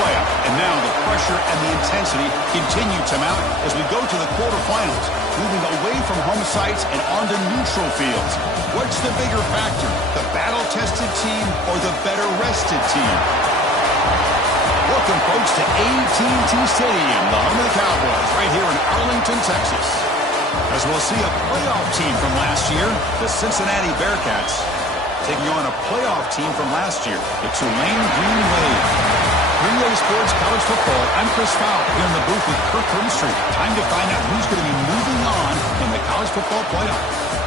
playoff. And now the pressure and the intensity continue to mount as we go to the quarterfinals, moving away from home sites and onto neutral fields. What's the bigger factor, the battle-tested team or the better-rested team? Welcome, folks, to AT&T Stadium, the home of the Cowboys, right here in Arlington, Texas. As we'll see a playoff team from last year, the Cincinnati Bearcats, taking on a playoff team from last year, the Tulane Green Wave. Green Wave Sports College Football, I'm Chris Fowl, here in the booth with Kirk Grimstreet. Time to find out who's going to be moving on in the college football playoff.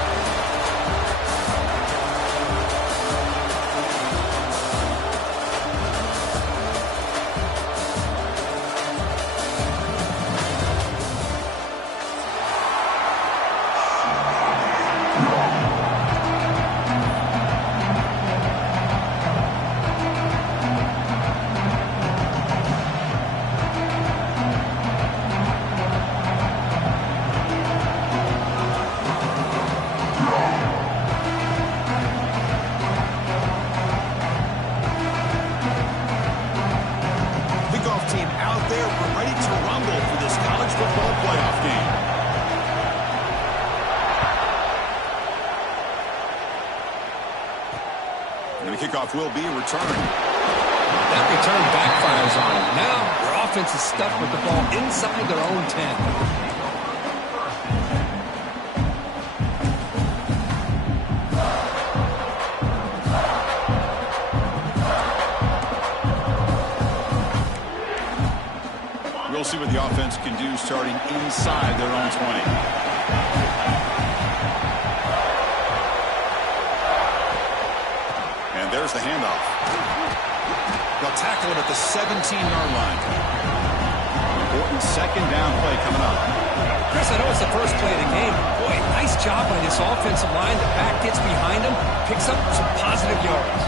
Kickoff will be returned. That return backfires on them. Now their offense is stuck with the ball inside their own 10. We'll see what the offense can do starting inside their own 20. There's the handoff. They'll tackle it at the 17-yard line. Important second down play coming up. Chris, I know it's the first play of the game. Boy, nice job by this offensive line. The back gets behind him, picks up some positive yards.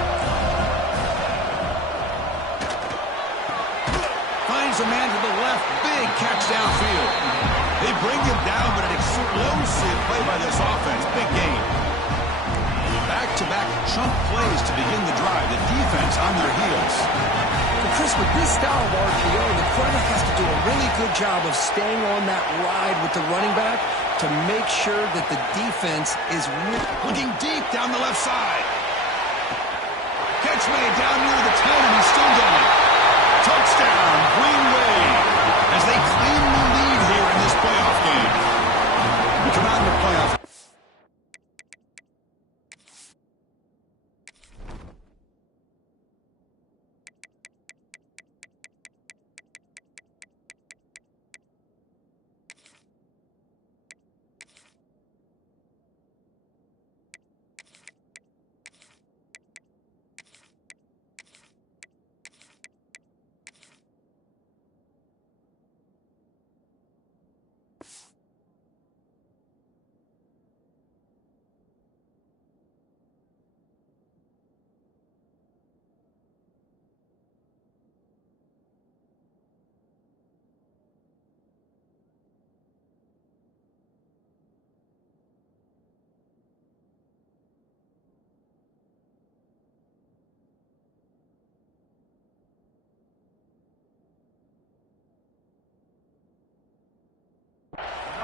Finds a man to the left. Big catch downfield. They bring him down, but an explosive play by this offense. Big game. Back-to-back chunk plays to begin the drive. The defense on their heels. But Chris, with this style of RPO, the quarterback has to do a really good job of staying on that ride with the running back to make sure that the defense is looking deep down the left side. Catch made down near the 10, and he's still going. Touchdown, Green Wave, as they claim the lead here in this playoff game. We come out in the playoff.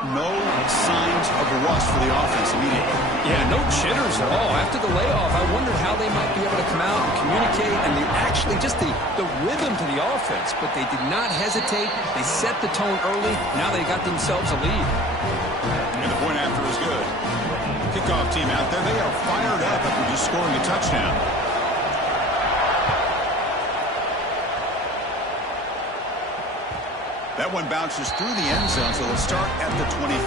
No signs of rust for the offense immediately. Yeah, no jitters at all. After the layoff, I wondered how they might be able to come out and communicate, and actually just the rhythm to the offense. But they did not hesitate. They set the tone early. Now they got themselves a lead. And the point after is good. Kickoff team out there, they are fired up after just scoring a touchdown. That one bounces through the end zone, so they'll start at the 25.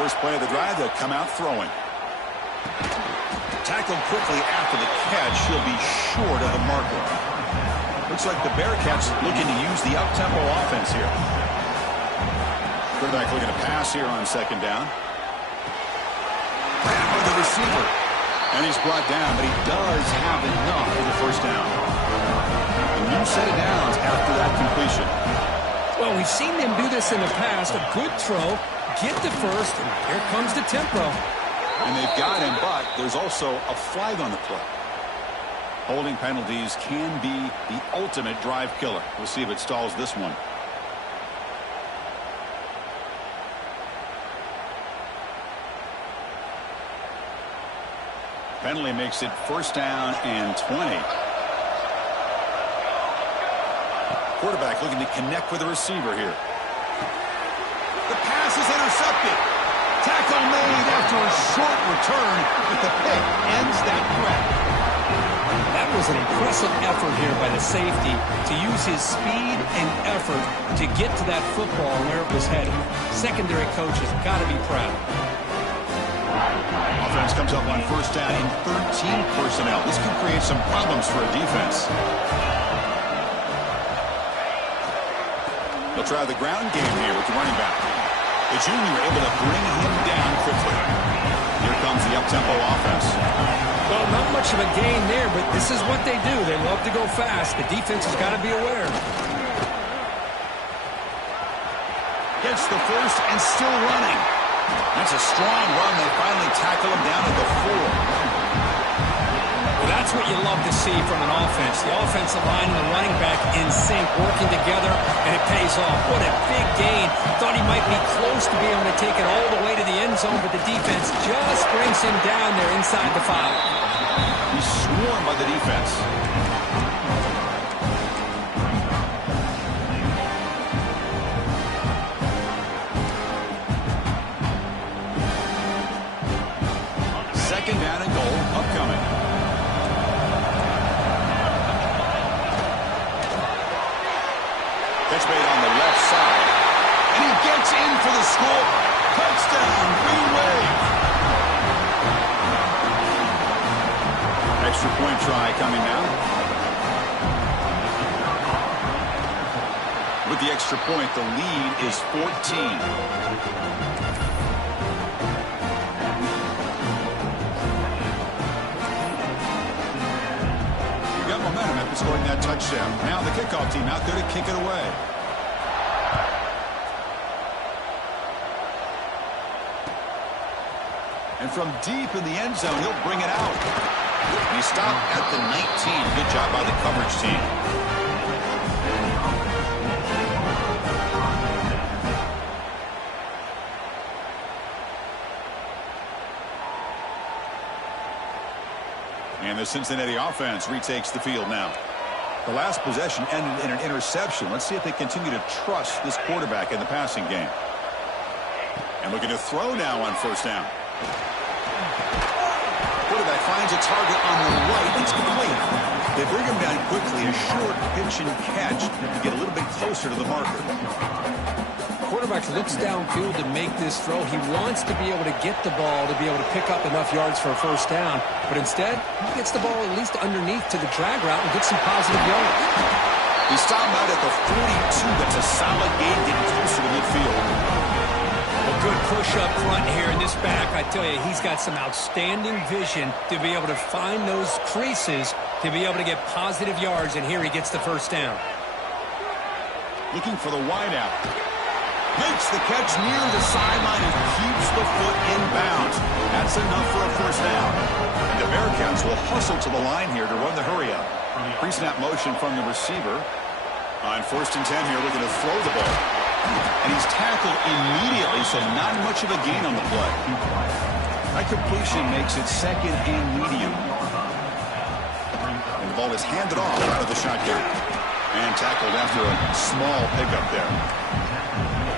First play of the drive, they'll come out throwing. Tackled quickly after the catch. He'll be short of the marker. Looks like the Bearcats looking to use the up-tempo offense here. Quarterback looking to pass here on second down. Grab with the receiver. And he's brought down, but he does have enough for the first down. A 2 set of downs after that completion. Well, we've seen them do this in the past. A good throw, get the first, and here comes the tempo. And they've got him, but there's also a flag on the play. Holding penalties can be the ultimate drive killer. We'll see if it stalls this one. Penalty makes it 1st down and 20. Quarterback looking to connect with the receiver here. The pass is intercepted. Tackle made after a short return, but the pick ends that threat. That was an impressive effort here by the safety to use his speed and effort to get to that football where it was headed. Secondary coaches got to be proud. Offense comes up on 1st down in 13 personnel. This could create some problems for a defense. They'll try the ground game here with the running back. The junior able to bring him down quickly. Here comes the up-tempo offense. Well, not much of a gain there, but this is what they do. They love to go fast. The defense has got to be aware. Gets the first and still running. That's a strong run. They finally tackle him down at the 4. Well, that's what you love to see from an offense. The offensive line and the running back in sync, working together, and it pays off. What a big gain. Thought he might be close to being able to take it all the way to the end zone, but the defense just brings him down there inside the 5. He's swarmed by the defense. Second down and goal upcoming. Catch made on the left side. And he gets in for the score. Touchdown, Green Wave. Extra point try coming now. With the extra point, the lead is 14. Momentum after scoring that touchdown. Now the kickoff team out there to kick it away. And from deep in the end zone, he'll bring it out. And he stopped at the 19. Good job by the coverage team. And the Cincinnati offense retakes the field now. The last possession ended in an interception. Let's see if they continue to trust this quarterback in the passing game. And looking to throw now on 1st down. Quarterback finds a target on the right. It's complete. They bring him down quickly. A short pitch and catch to get a little bit closer to the marker. Quarterback looks downfield to make this throw. He wants to be able to get the ball to be able to pick up enough yards for a 1st down. But instead, he gets the ball at least underneath to the drag route and gets some positive yards. He stopped out at the 42. That's a solid gain getting closer to midfield. A good push up front here in this back. I tell you, he's got some outstanding vision to be able to find those creases to be able to get positive yards. And here he gets the 1st down. Looking for the wideout. Makes the catch near the sideline and keeps the foot in bounds. That's enough for a 1st down. And the Bearcats will hustle to the line here to run the hurry up. Pre-snap motion from the receiver. On 1st and 10 here, looking to throw the ball. And he's tackled immediately, so not much of a gain on the play. That completion makes it 2nd and medium. And the ball is handed off out of the shotgun. And tackled after a small pickup there.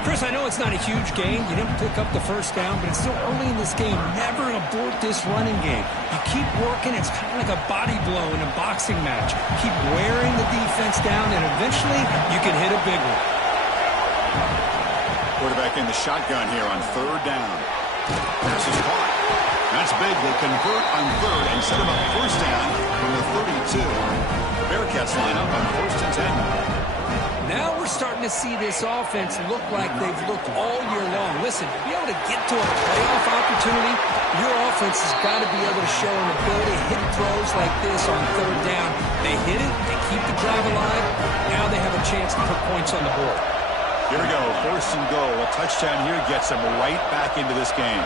Chris, I know it's not a huge gain. You didn't pick up the 1st down, but it's still early in this game. Never abort this running game. You keep working. It's kind of like a body blow in a boxing match. Keep wearing the defense down, and eventually you can hit a big one. Quarterback in the shotgun here on 3rd down. Pass is caught. That's big. They convert on 3rd and set him up 1st down from the 32. The Bearcats line up on 1st and 10. Now we're we're starting to see this offense look like they've looked all year long. Listen, to be able to get to a playoff opportunity, your offense has got to be able to show an ability to hit throws like this on third down. They hit it, they keep the drive alive. Now they have a chance to put points on the board. Here we go, first and goal. A touchdown here gets them right back into this game.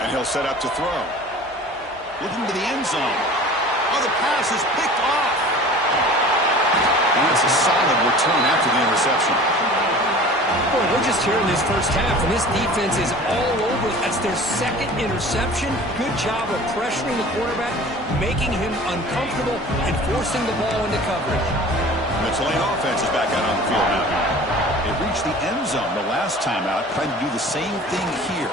And he'll set up to throw. Looking to the end zone. Oh, the pass is picked off. And that's a solid return after the interception. Boy, we're just here in this first half, and this defense is all over. That's their second interception. Good job of pressuring the quarterback, making him uncomfortable, and forcing the ball into coverage. And the Tulane offense is back out on the field now. They reached the end zone the last time out, trying to do the same thing here.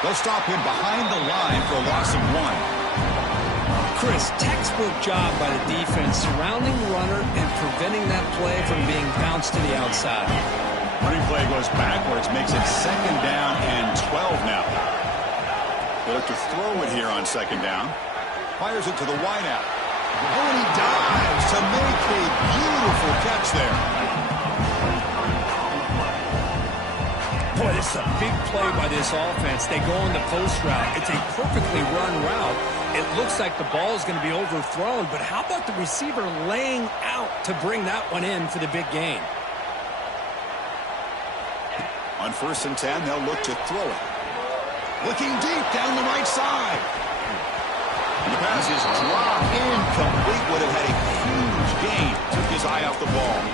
They'll stop him behind the line for a loss of 1. Chris, textbook job by the defense surrounding the runner and preventing that play from being bounced to the outside. Running play goes backwards, makes it second down and 12 now. They look to throw it here on second down. Fires it to the wideout. Oh, and he dives to make a beautiful catch there. Boy, this is a big play by this offense. They go on the post route. It's a perfectly run route. It looks like the ball is going to be overthrown, but how about the receiver laying out to bring that one in for the big gain? On first and 10, they'll look to throw it. Looking deep down the right side. And the pass is dropped incomplete. Would have had a huge gain. Took his eye off the ball.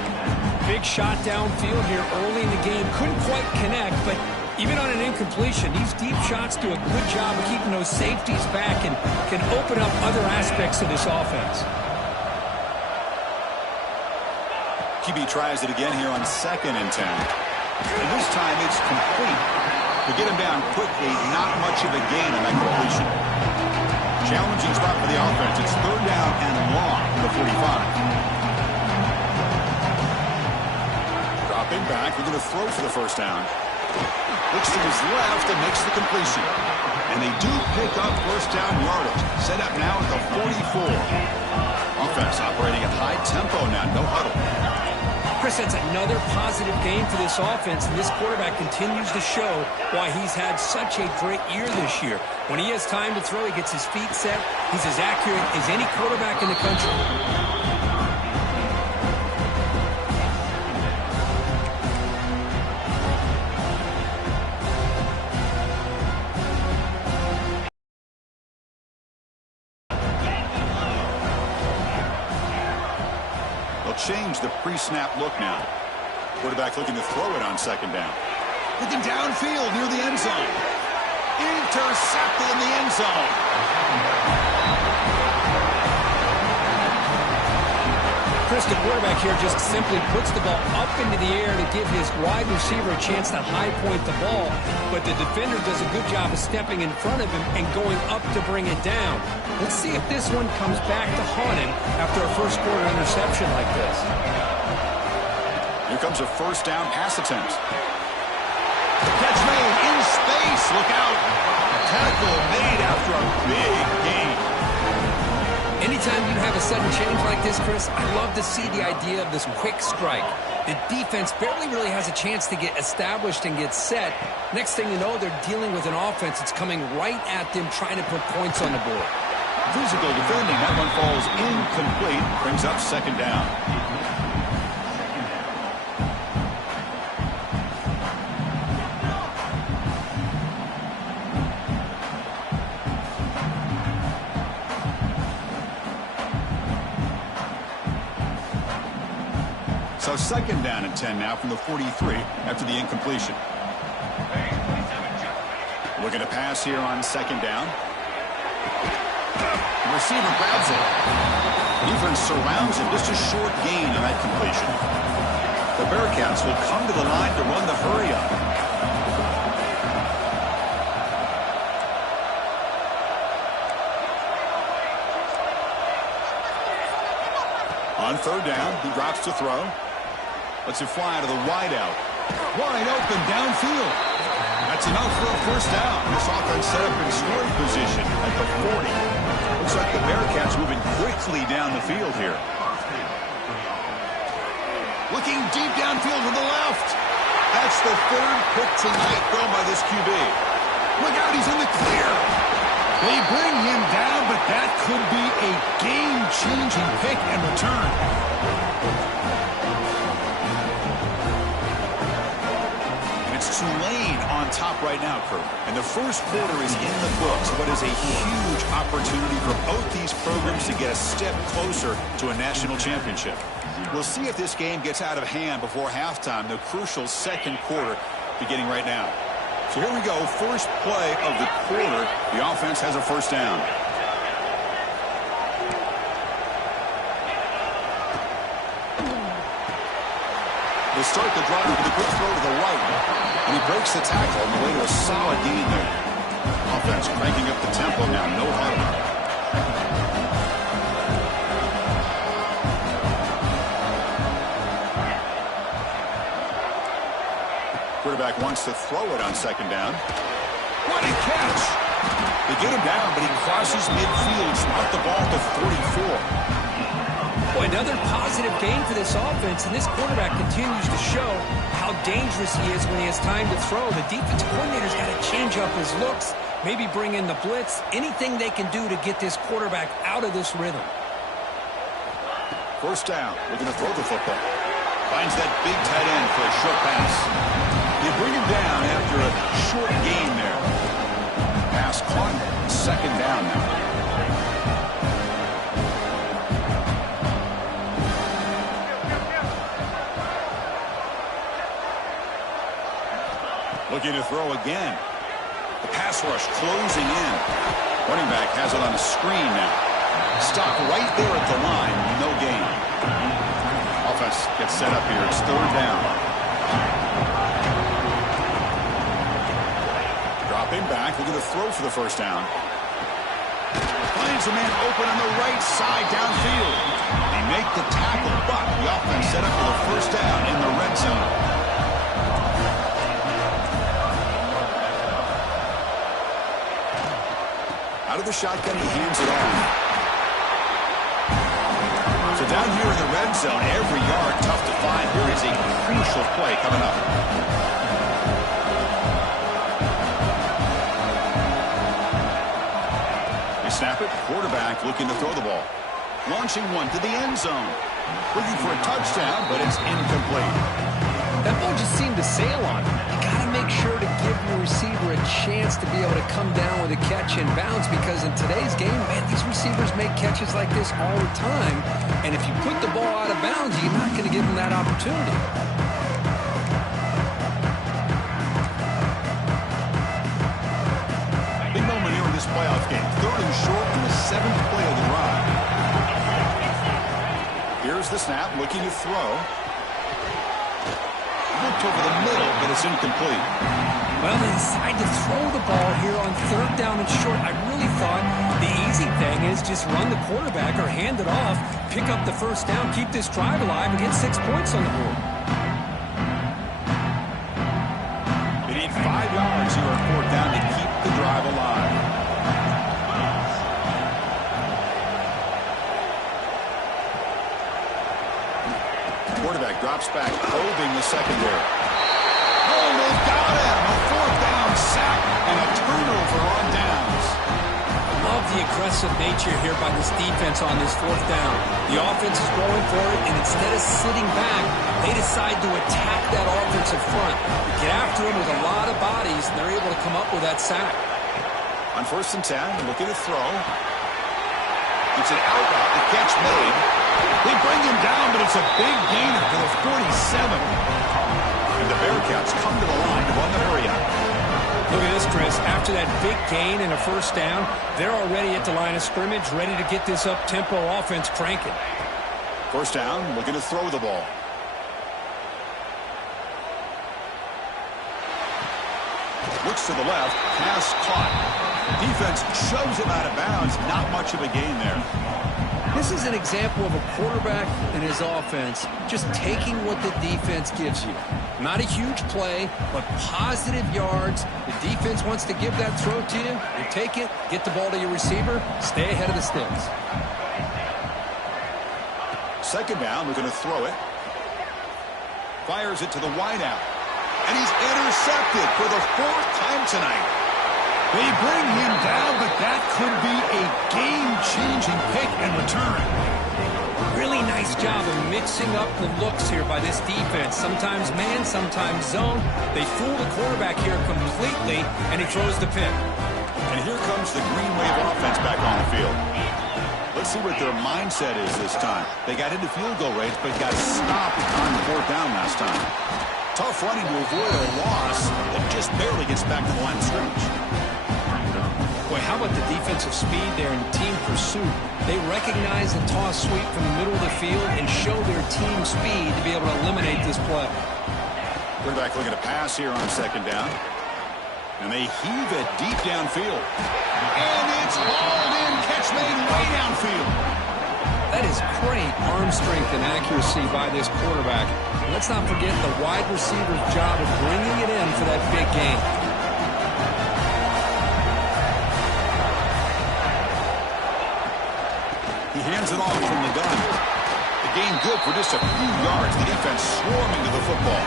Big shot downfield here early in the game. Couldn't quite connect, but even on an incompletion, these deep shots do a good job of keeping those safeties back and can open up other aspects of this offense. QB tries it again here on second and 10. And this time it's complete. To get him down quickly, not much of a gain on that completion. Challenging spot for the offense. It's third down and long from the 45. Dropping back, we're going to throw for the first down. Looks to his left and makes the completion. And they do pick up first down yardage. Set up now at the 44. Offense operating at high tempo now, no huddle. Chris, that's another positive game for this offense, and this quarterback continues to show why he's had such a great year this year. When he has time to throw, he gets his feet set. He's as accurate as any quarterback in the country. Change the pre-snap look now. Quarterback looking to throw it on second down. Looking downfield near the end zone. Intercepted in the end zone. Chris, the quarterback here just simply puts the ball up into the air to give his wide receiver a chance to high point the ball, but the defender does a good job of stepping in front of him and going up to bring it down. Let's see if this one comes back to haunt him after a first quarter interception like this. Here comes a first down pass attempt. Catch made in space. Look out. Tackle made after a big gain. Anytime you have a sudden change like this, Chris, I love to see the idea of this quick strike. The defense barely really has a chance to get established and get set. Next thing you know, they're dealing with an offense that's coming right at them, trying to put points on the board. Physical defending. That one falls incomplete. Brings up second down. So second down and 10 now from the 43 after the incompletion. Looking to pass here on second down. The receiver grabs it. Defense surrounds him. Just a short gain on that completion. The Bearcats will come to the line to run the hurry-up. On third down, he drops to throw. Lets it fly to the wideout. Wide open downfield. That That's enough for a first down. This offense set up in scoring position at the 40. Looks like the Bearcats moving quickly down the field here. Looking deep downfield to the left. That's the third pick tonight thrown by this QB. Look out, he's in the clear. They bring him down, but that could be a game-changing pick and return. And it's Tulane on top right now, Kurt. And the first quarter is in the books. What is a huge opportunity for both these programs to get a step closer to a national championship. We'll see if this game gets out of hand before halftime, the crucial second quarter beginning right now. So here we go, first play of the quarter. The offense has a first down. They start the drive with a quick throw to the right, and he breaks the tackle on the way to a solid gain there. Offense cranking up the tempo now, no huddle. Quarterback wants to throw it on second down. What a catch! They get him down, but he crosses midfield, spot the ball to 44. Boy, another positive gain for this offense, and this quarterback continues to show how dangerous he is when he has time to throw. The defensive coordinator's got to change up his looks, maybe bring in the blitz, anything they can do to get this quarterback out of this rhythm. First down, looking to throw the football. Finds that big tight end for a short pass. They bring him down after a short gain there. Pass caught. Second down now. Looking to throw again. The pass rush closing in. Running back has it on a screen now. Stop right there at the line. No gain. Offense gets set up here. It's third down. Dropping back, looking to throw for the first down. Finds a man open on the right side downfield. They make the tackle, but the offense set up for the first down in the red zone. Out of the shotgun, he hands it off. So down here in the red zone, every yard tough to find. Here is a crucial play coming up. Snap it, quarterback looking to throw the ball. Launching one to the end zone. Looking for a touchdown, but it's incomplete. That ball just seemed to sail on him. You got to make sure to give your receiver a chance to be able to come down with a catch in bounds, because in today's game, man, these receivers make catches like this all the time. And if you put the ball out of bounds, you're not going to give them that opportunity. Playoff game. Third and short in the seventh play of the drive. Here's the snap, looking to throw. Looked over the middle, but it's incomplete. Well, they decide to throw the ball here on third down and short. I really thought the easy thing is just run the quarterback or hand it off, pick up the first down, keep this drive alive, and get 6 points on the board. They need 5 yards here on fourth down to keep the drive alive. Quarterback drops back, probing the secondary. Oh, they've got him! A fourth down sack and a turnover on downs. I love the aggressive nature here by this defense on this fourth down. The offense is going for it, and instead of sitting back, they decide to attack that offensive front. Get after him with a lot of bodies, and they're able to come up with that sack. On first and 10, looking to throw. It's an out route, the catch made. They bring him down, but it's a big gainer for the 47. And the Bearcats come to the line to run the hurry up. Look at this, Chris. After that big gain and a first down, they're already at the line of scrimmage, ready to get this up-tempo offense cranking. First down, looking to throw the ball. Looks to the left, pass caught. Defense shoves him out of bounds. Not much of a gain there. This is an example of a quarterback and his offense just taking what the defense gives you. Not a huge play, but positive yards. The defense wants to give that throw to you. You take it, get the ball to your receiver, stay ahead of the sticks. Second down, we're going to throw it. Fires it to the wideout. And he's intercepted for the 4th time tonight. They bring him down, but that could be a game-changing pick and return. Really nice job of mixing up the looks here by this defense. Sometimes man, sometimes zone. They fool the quarterback here completely, and he throws the pick. And here comes the Green Wave offense back on the field. Let's see what their mindset is this time. They got into field goal range, but got stopped on 4th down last time. Tough running to avoid a loss that just barely gets back to the line of scrimmage. Boy, how about the defensive speed there in team pursuit? They recognize the toss sweep from the middle of the field and show their team speed to be able to eliminate this play. Quarterback looking to pass here on 2nd down. And they heave it deep downfield. And it's hauled in. Catch made way downfield. That is great arm strength and accuracy by this quarterback. Let's not forget the wide receiver's job of bringing it in for that big gain. He hands it off from the gun. The gain good for just a few yards. The defense swarming to the football.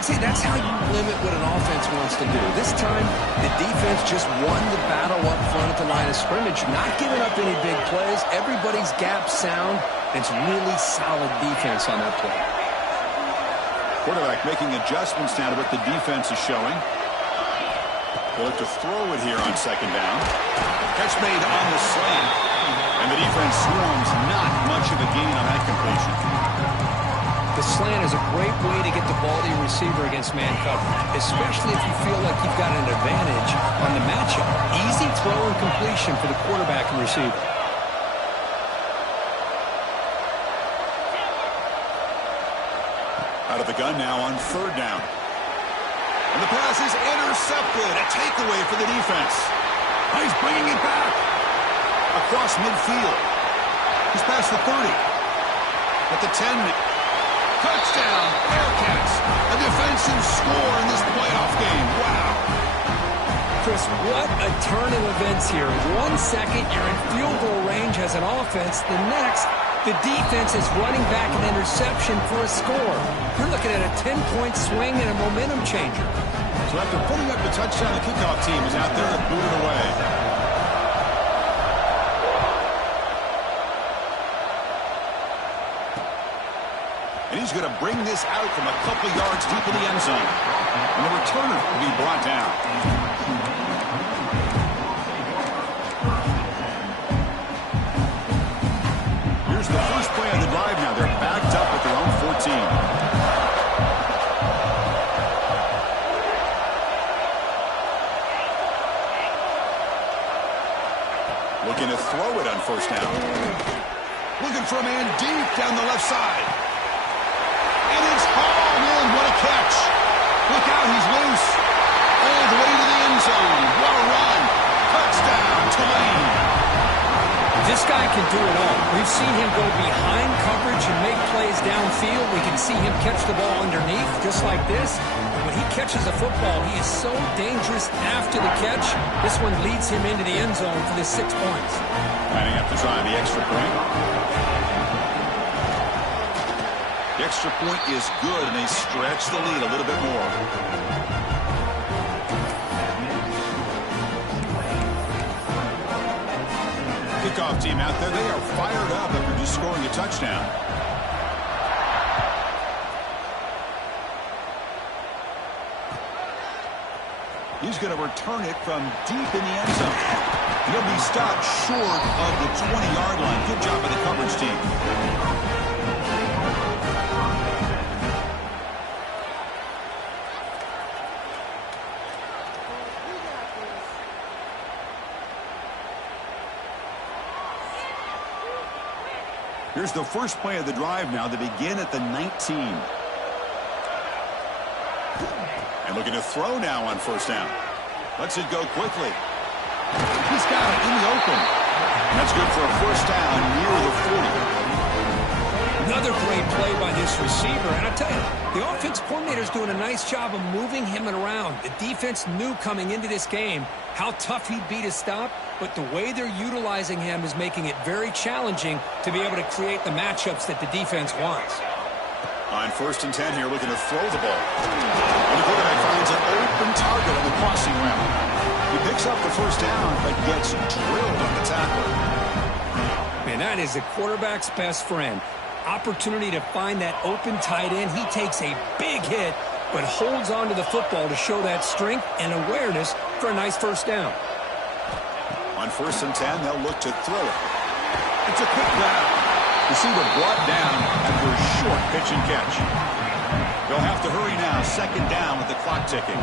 See, that's how you limit what an offense wants to do. This time, the defense just won the battle up front at the line of scrimmage, not giving up any big plays. Everybody's gap sound. It's really solid defense on that play. Quarterback making adjustments now to what the defense is showing. They look to throw it here on 2nd down. Catch made on the slant. And the defense swarms. Not much of a gain on that completion. The slant is a great way to get the ball to your receiver against man coverage, especially if you feel like you've got an advantage on the matchup. Easy throw and completion for the quarterback and receiver. Out of the gun now on 3rd down. And the pass is intercepted. A takeaway for the defense. He's bringing it back. Across midfield. He's past the 30. At the 10. Touchdown, Bearcats. A defensive score in this playoff game. Wow. Chris, what a turn of events here. 1 second, you're in field goal range as an offense. The next, the defense is running back an interception for a score. You're looking at a 10-point swing and a momentum changer. So after putting up the touchdown, the kickoff team is out there to boot it away. And he's going to bring this out from a couple yards deep in the end zone. And the returner will be brought down. Here's the first play of the drive now. They're backed up at their own 14. Looking to throw it on 1st down. Looking for a man deep down the left side. And it's hauled in. What a catch. Look out, he's loose. All the way to the end zone. What a run. Touchdown, Tulane. This guy can do it all. We've seen him go behind coverage and make plays downfield. We can see him catch the ball underneath, just like this. And when he catches a football, he is so dangerous after the catch. This one leads him into the end zone for the 6 points. Lining up to try the extra point. The extra point is good, and they stretch the lead a little bit more. Kickoff team out there, they are fired up after just scoring a touchdown. He's going to return it from deep in the end zone. He'll be stopped short of the 20-yard line. Good job by the coverage team. Here's the first play of the drive now. They begin at the 19. And looking to throw now on 1st down. Lets it go quickly. He's got it in the open. That's good for a first down near the 40. Another great play by this receiver. And I tell you, the offense coordinator's doing a nice job of moving him around. The defense knew coming into this game how tough he'd be to stop, but the way they're utilizing him is making it very challenging to be able to create the matchups that the defense wants. On 1st and 10 here, looking to throw the ball. And the quarterback finds an open target on the crossing route. He picks up the first down, but gets drilled on the tackle. Man, that is the quarterback's best friend. Opportunity to find that open tight end. He takes a big hit, but holds on to the football to show that strength and awareness for a nice first down. On 1st and 10, they'll look to throw it. It's a quick grab. Receiver brought down after a short pitch and catch. They'll have to hurry now. 2nd down with the clock ticking.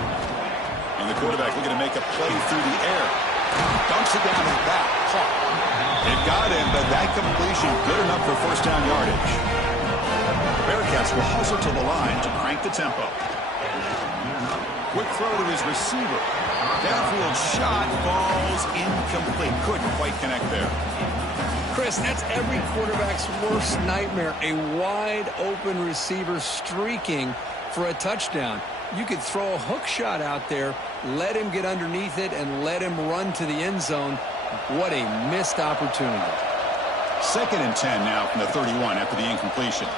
And the quarterback looking to make a play through the air. Dumps it down his back. Caught. It got him, but that completion good enough for first down yardage. The Bearcats will hustle to the line to crank the tempo. Quick throw to his receiver. Downfield shot falls incomplete. Couldn't quite connect there. Chris, that's every quarterback's worst nightmare. A wide open receiver streaking for a touchdown. You could throw a hook shot out there, let him get underneath it, and let him run to the end zone. What a missed opportunity. 2nd and 10 now from the 31 after the incompletion.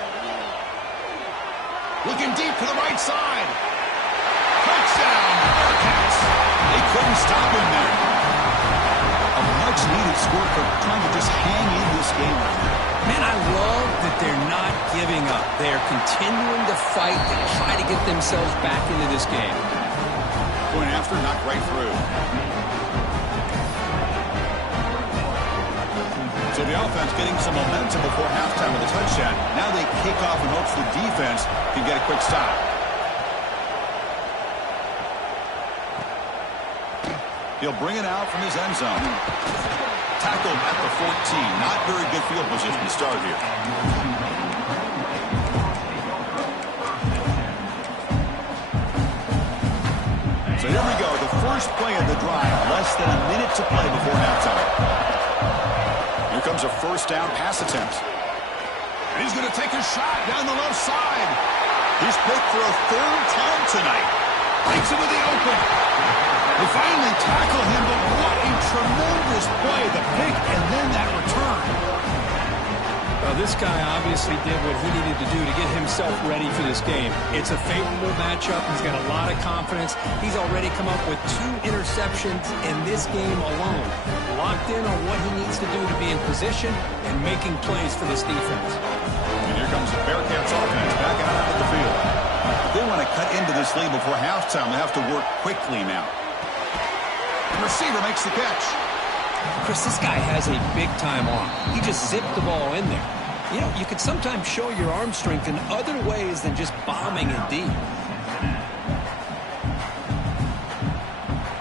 Looking deep to the right side. Touchdown, Bearcats. They couldn't stop him there. A much-needed score for trying to just hang in this game right now. Man, I love that they're not giving up. They are continuing to fight to try to get themselves back into this game. Going after, knocked right through. So the offense getting some momentum before halftime with a touchdown. Now they kick off in hopes the defense can get a quick stop. He'll bring it out from his end zone. Tackled at the 14. Not very good field position to start here. So here we go. The first play of the drive. Less than a minute to play before halftime. Here comes a first down pass attempt. And he's going to take a shot down the left side. He's picked for a 3rd time tonight. Takes it to the open. They finally tackle him, but what a tremendous play. The pick and then that return. Well, this guy obviously did what he needed to do to get himself ready for this game. It's a favorable matchup. He's got a lot of confidence. He's already come up with 2 interceptions in this game alone. Locked in on what he needs to do to be in position and making plays for this defense. And here comes the Bearcats offense back out onto the field. If they want to cut into this lead before halftime, they have to work quickly now. The receiver makes the catch. Chris, this guy has a big-time arm. He just zipped the ball in there. You know, you could sometimes show your arm strength in other ways than just bombing it deep.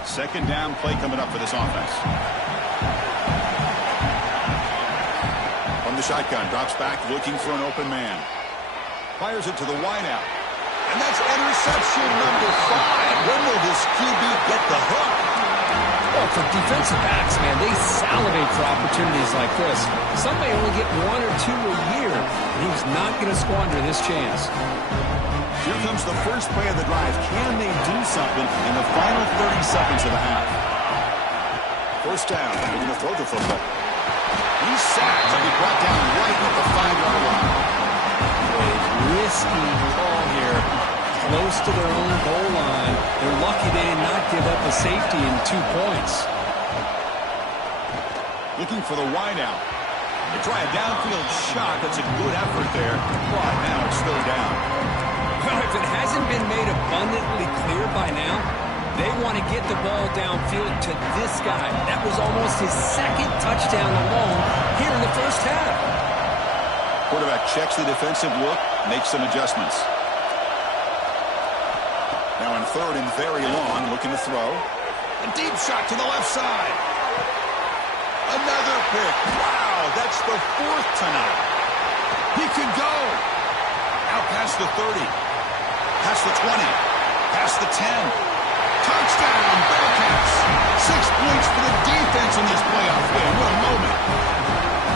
2nd down play coming up for this offense. From the shotgun, drops back looking for an open man. Fires it to the wideout. And that's interception number 5. When will this QB get the hook? Well, for defensive backs, man, they salivate for opportunities like this. Some may only get 1 or 2 a year, and he's not going to squander this chance. Here comes the first play of the drive. Can they do something in the final 30 seconds of the half? First down. They're going to throw the football. He's sacked and be brought down right at the 5-yard line. A risky call here. Close to their own goal line. They're lucky they did not give up a safety in 2 points. Looking for the wideout. They try a downfield shot. That's a good effort there. But now it's 3rd down. Well, if it hasn't been made abundantly clear by now, they want to get the ball downfield to this guy. That was almost his 2nd touchdown alone here in the first half. Quarterback checks the defensive look, makes some adjustments. Now in 3rd and very long, looking to throw. A deep shot to the left side. Another pick. Wow, that's the 4th tonight. He can go. Out past the 30. Past the 20. Past the 10. Touchdown, Bearcats. 6 points for the defense in this playoff game. What a moment.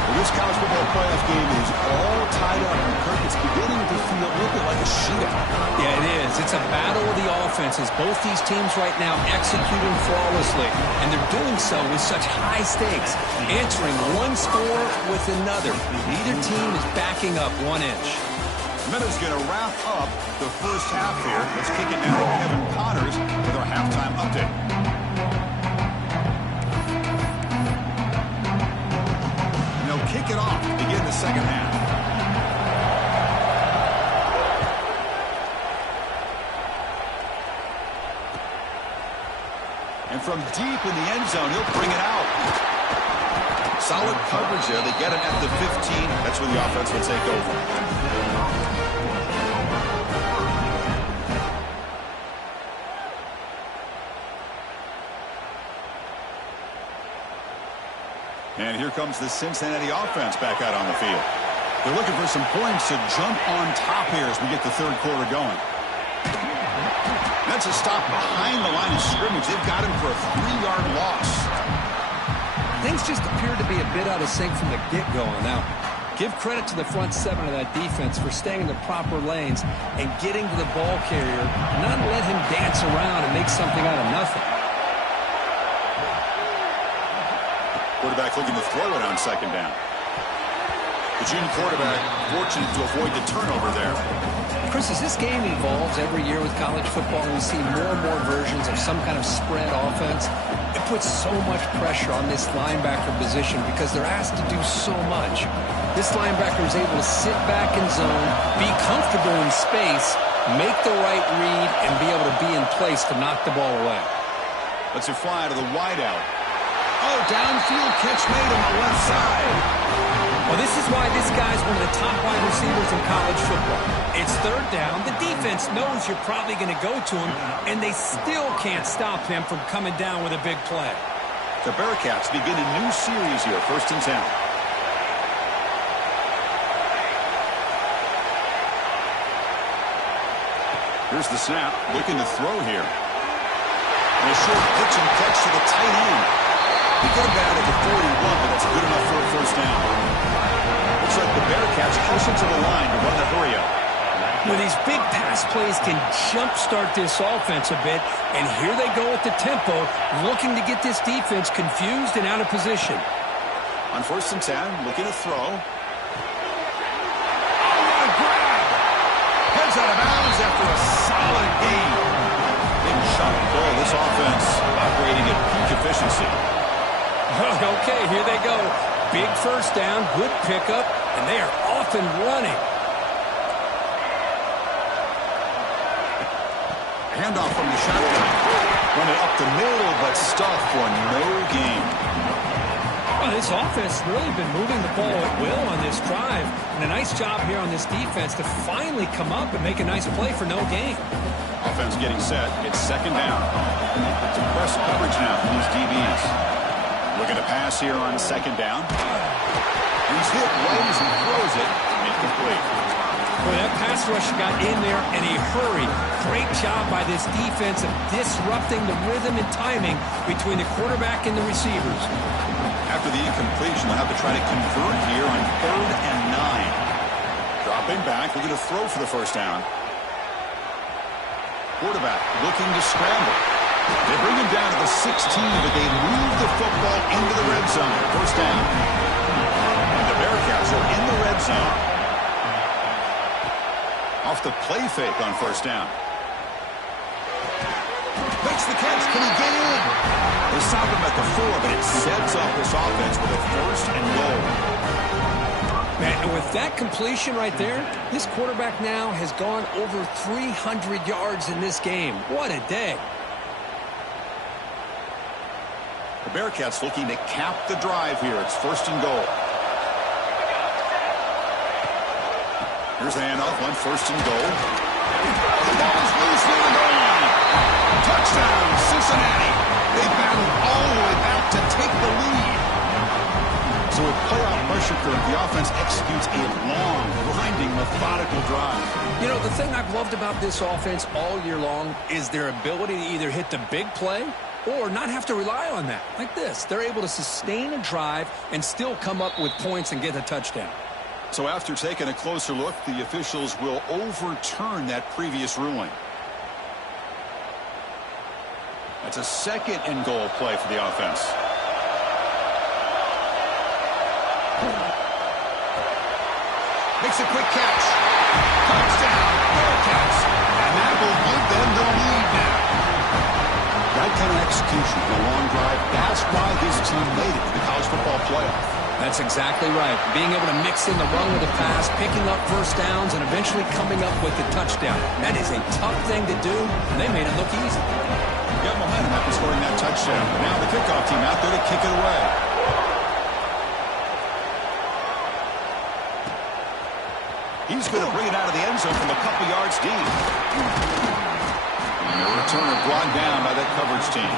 Well, this college football playoff game is all tied up. And Kirk, it's beginning to feel a little bit like a shootout. Yeah, it is. It's a battle of the offenses. Both these teams right now executing flawlessly, and they're doing so with such high stakes, answering one score with another. Neither team is backing up 1 inch. Meadows going to wrap up the first half here. Let's kick it now to Kevin Connors with our halftime update. And they'll kick it off to begin the second half. And from deep in the end zone, he'll bring it out. Solid coverage there. They get it at the 15. That's where the offense will take over. And here comes the Cincinnati offense back out on the field. They're looking for some points to jump on top here as we get the third quarter going. That's a stop behind the line of scrimmage. They've got him for a 3-yard loss. Things just appear to be a bit out of sync from the get-go. Now, give credit to the front seven of that defense for staying in the proper lanes and getting to the ball carrier, not let him dance around and make something out of nothing. Quarterback looking to throw it on second down. The junior quarterback fortunate to avoid the turnover there. Chris, as this game evolves every year with college football, we see more and more versions of some kind of spread offense. It puts so much pressure on this linebacker position because they're asked to do so much. This linebacker is able to sit back in zone, be comfortable in space, make the right read, and be able to be in place to knock the ball away. Let's fly to the wideout. Oh, downfield catch made on the left side. Well, this is why this guy's one of the top wide receivers in college football. It's third down. The defense knows you're probably going to go to him, and they still can't stop him from coming down with a big play. The Bearcats begin a new series here, 1st and 10. Here's the snap, looking to throw here. And a short pitch and catch to the tight end. He could have been out at the 41, but that's good enough for a first down. Looks like the Bearcats closer to the line to run the hurry up. Well, these big pass plays can jumpstart this offense a bit, and here they go at the tempo, looking to get this defense confused and out of position. On 1st and 10, looking to throw. Oh, what a grab! Heads out of bounds after a solid gain. Big shot goal. This offense operating at peak efficiency. Okay, here they go. Big first down, good pickup, and they are off and running. Handoff from the shotgun. Running up the middle, but stuffed for no gain. Well, this offense has really been moving the ball at will on this drive. And a nice job here on this defense to finally come up and make a nice play for no gain. Offense getting set. It's second down. It's a press coverage now from these DBs. Looking to pass here on second down. And he's hit right as he throws it. Incomplete. Boy, that pass rush got in there in a hurry. Great job by this defense of disrupting the rhythm and timing between the quarterback and the receivers. After the incompletion, they'll have to try to convert here on 3rd and 9. Dropping back, looking to throw for the first down. Quarterback looking to scramble. They bring him down to the 16, but they move the football into the red zone. First down. And the Bearcats are in the red zone. Off the play fake on first down. Makes the catch. Can he get in? They stop him at the 4, but it sets up this offense with a 1st and goal. Man, and with that completion right there, this quarterback now has gone over 300 yards in this game. What a day. The Bearcats looking to cap the drive here. It's 1st and goal. Here's the handoff on 1st and goal. The ball is loose near the goal line. Touchdown, Cincinnati. They battled all the way back to take the lead. So So with playoff pressure curve, the offense executes a long, grinding, methodical drive. You know, the thing I've loved about this offense all year long is their ability to either hit the big play or not have to rely on that. Like this, they're able to sustain a drive and still come up with points and get a touchdown. So after taking a closer look, the officials will overturn that previous ruling. That's a second and goal play for the offense. Makes a quick catch. Touchdown, Bearcats. And that will give them the lead now. That kind of execution on a long drive, that's why this team made it to the college football playoff. That's exactly right. Being able to mix in the run with the pass, picking up first downs, and eventually coming up with the touchdown. That is a tough thing to do, and they made it look easy. Got momentum after scoring that touchdown. Now the kickoff team out there to kick it away. He's going to bring it out of the end zone from a couple yards deep. And the returner brought down by that coverage team.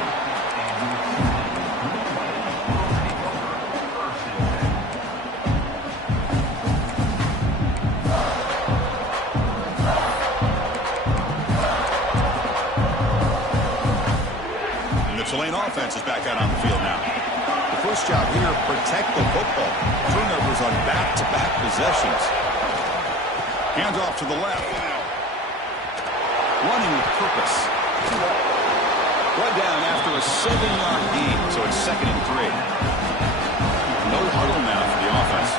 And the Tulane offense is back out on the field now. The first job here, protect the football. Turnovers on back-to-back possessions. Hands off to the left. Running with purpose. Run down after a 7-yard gain, so it's 2nd and 3. No huddle now for the offense.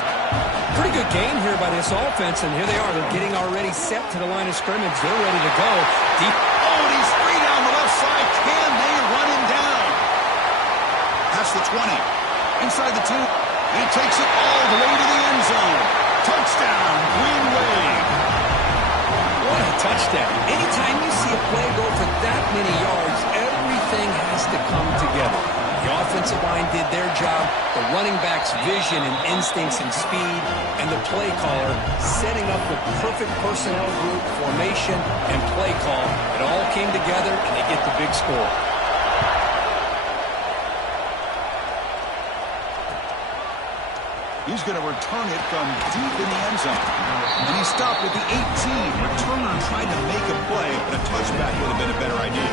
Pretty good game here by this offense, and here they are. They're getting already set to the line of scrimmage. They're ready to go. Deep. Oh, and he's free down the left side. Can they run him down? Past the 20. Inside the 2. And he takes it all the way to the end zone. Touchdown, Green Wave. What a touchdown. Anytime you see a play go for that many yards, everything has to come together. The offensive line did their job, the running back's vision and instincts and speed, and the play caller setting up the perfect personnel group, formation, and play call. It all came together, and they get the big score. He's going to return it from deep in the end zone. And he stopped at the 18. Returner tried to make a play, but a touchback would have been a better idea.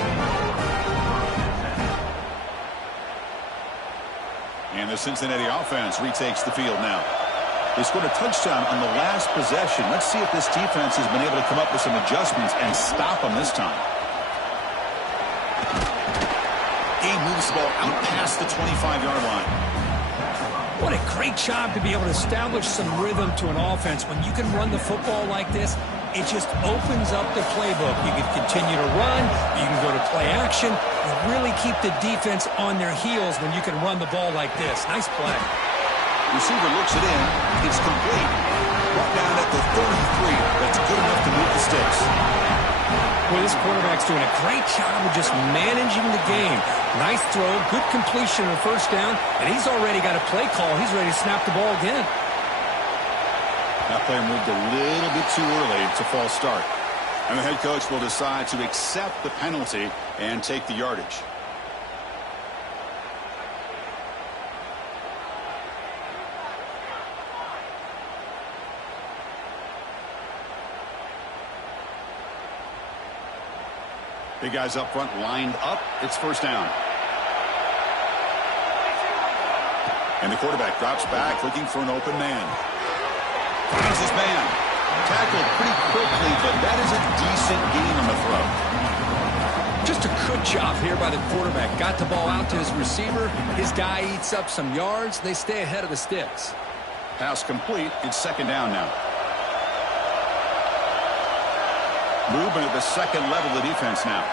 And the Cincinnati offense retakes the field now. They scored a touchdown on the last possession. Let's see if this defense has been able to come up with some adjustments and stop them this time. Game moves the ball out past the 25-yard line. What a great job to be able to establish some rhythm to an offense. When you can run the football like this, it just opens up the playbook. You can continue to run. You can go to play action. You really keep the defense on their heels when you can run the ball like this. Nice play. Receiver looks it in. It's complete. Brought down at the 33. That's good enough to move the sticks. Boy, this quarterback's doing a great job of just managing the game. Nice throw, good completion on first down, and he's already got a play call. He's ready to snap the ball again. That play moved a little bit too early. It's a false start. And the head coach will decide to accept the penalty and take the yardage. Big guys up front lined up. It's first down. And the quarterback drops back looking for an open man. Finds his man. Tackled pretty quickly, but that is a decent gain on the throw. Just a good job here by the quarterback. Got the ball out to his receiver. His guy eats up some yards. They stay ahead of the sticks. Pass complete. It's second down now. Movement at the second level of the defense now.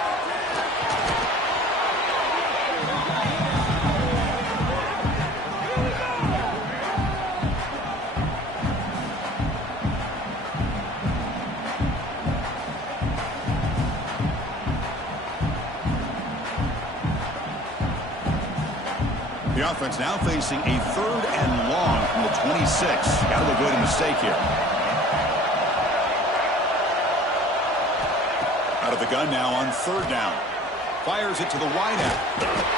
The offense now facing a 3rd and long from the 26. Got to avoid a mistake here. Out of the gun now on 3rd down. Fires it to the wideout.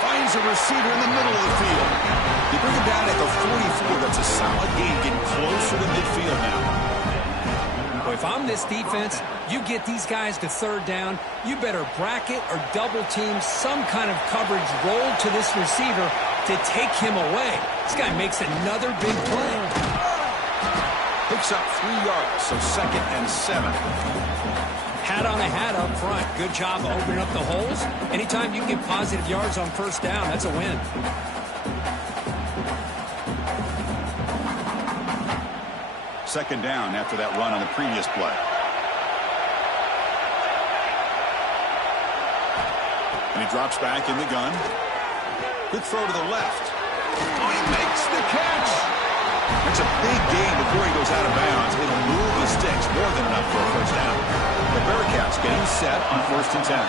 Finds a receiver in the middle of the field. They bring him down at the 44. That's a solid gain, getting closer to midfield now. Well, if I'm this defense, you get these guys to third down, you better bracket or double team some kind of coverage roll to this receiver to take him away. This guy makes another big play. Picks up 3 yards, so 2nd and 7. Hat on a hat up front. Good job opening up the holes. Anytime you can get positive yards on first down, that's a win. Second down after that run on the previous play. And he drops back in the gun. Good throw to the left. Oh, he makes the catch. It's a big gain before he goes out of bounds. It'll move the sticks, more than enough for a first down. The Bearcats getting set on 1st and 10.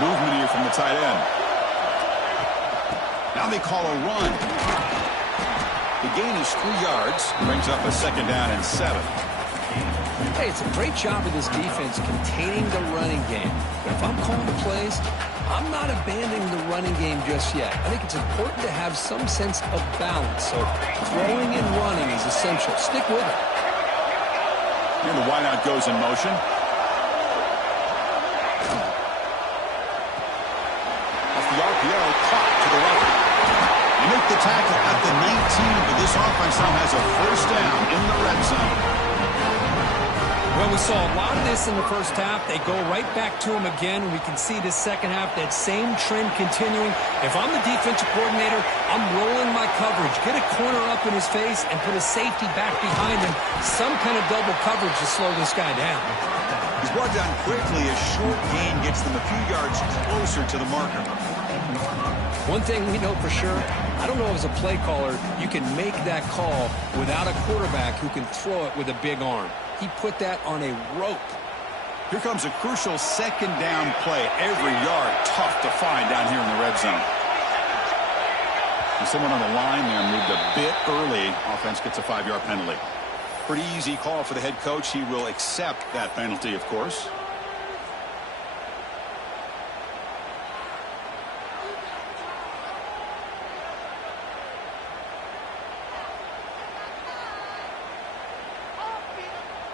Movement here from the tight end. Now they call a run. The gain is 3 yards. Brings up a 2nd down and 7. Hey, it's a great job of this defense containing the running game. But if I'm calling the plays, I'm not abandoning the running game just yet. I think it's important to have some sense of balance. So throwing and running is essential. Stick with it. And the wideout goes in motion. Off the RPO, caught to the left. They make the tackle at the 19, but this offense now has a first down in the red zone. Well, we saw a lot of this in the first half. They go right back to him again. We can see this second half, that same trend continuing. If I'm the defensive coordinator, I'm rolling my coverage. Get a corner up in his face and put a safety back behind him. Some kind of double coverage to slow this guy down. He's brought down quickly. A short gain gets them a few yards closer to the marker. One thing we know for sure, I don't know as a play caller, you can make that call without a quarterback who can throw it with a big arm. He put that on a rope. Here comes a crucial 2nd down play. Every yard tough to find down here in the red zone. And someone on the line there moved a bit early. Offense gets a 5-yard penalty. Pretty easy call for the head coach. He will accept that penalty, of course.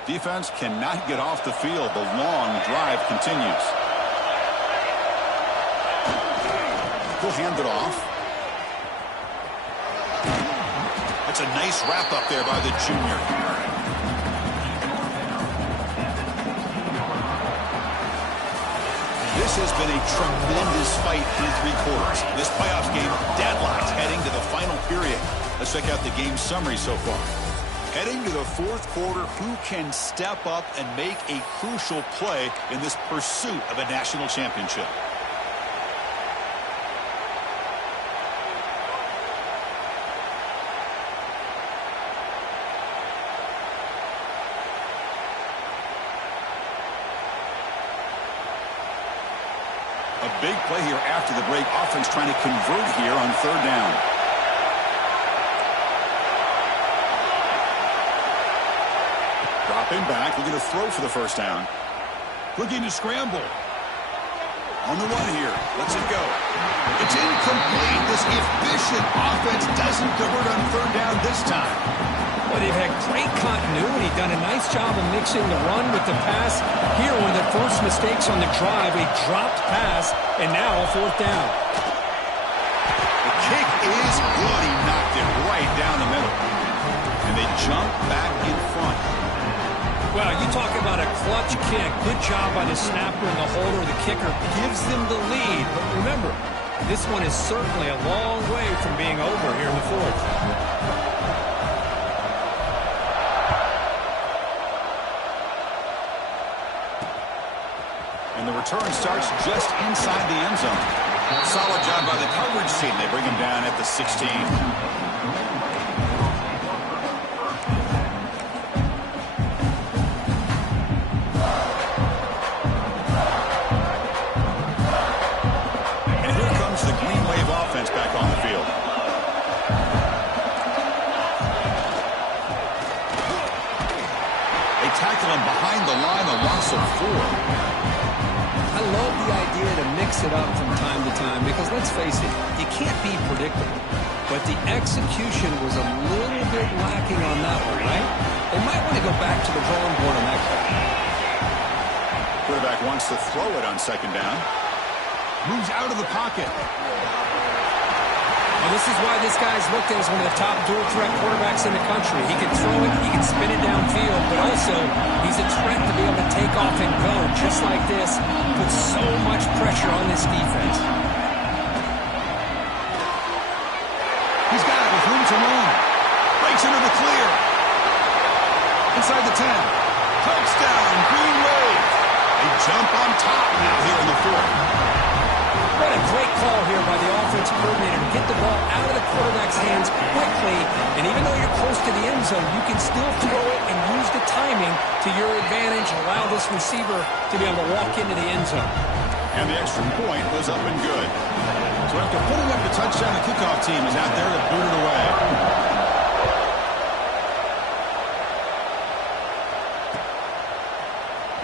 Defense cannot get off the field. The long drive continues. He'll hand it off. That's a nice wrap up there by the junior. This has been a tremendous fight through 3 quarters. This playoffs game deadlocked heading to the final period. Let's check out the game summary so far. Heading to the 4th quarter, who can step up and make a crucial play in this pursuit of a national championship? A big play here after the break. Offense trying to convert here on 3rd down. Dropping back, looking to throw for the first down. Looking to scramble. On the run here. Lets it go. It's incomplete. This efficient offense doesn't convert on 3rd down this time. Well, they've had great continuity, done a nice job of mixing the run with the pass. Here, one of the first mistakes on the drive, a dropped pass, and now a 4th down. The kick is good. He knocked it right down the middle. And they jump back in front. Well, you talk about a clutch kick. Good job by the snapper and the holder. The kicker gives them the lead. But remember, this one is certainly a long way from being over here in the 4th. And the return starts just inside the end zone. Solid job by the coverage team. They bring him down at the 16. tackle him behind the line, a loss of 4. I love the idea to mix it up from time to time because, let's face it, you can't be predictable. But the execution was a little bit lacking on that one, right? They might want to go back to the drawing board on that call. Quarterback wants to throw it on second down. Moves out of the pocket. Well, this is why this guy's looked at as one of the top dual-threat quarterbacks in the country. He can throw it, he can spin it downfield, but also he's a threat to be able to take off and go just like this. Puts so much pressure on this defense. He's got it with room to run. Breaks into the clear. Inside the 10. Touchdown, Green Wave. They jump on top now here in the 4th. What a great call here by the offensive coordinator to get the ball out of the quarterback's hands quickly. And even though you're close to the end zone, you can still throw it and use the timing to your advantage. Allow this receiver to be able to walk into the end zone. And the extra point was up and good. So after putting up the touchdown, the kickoff team is out there to boot it away.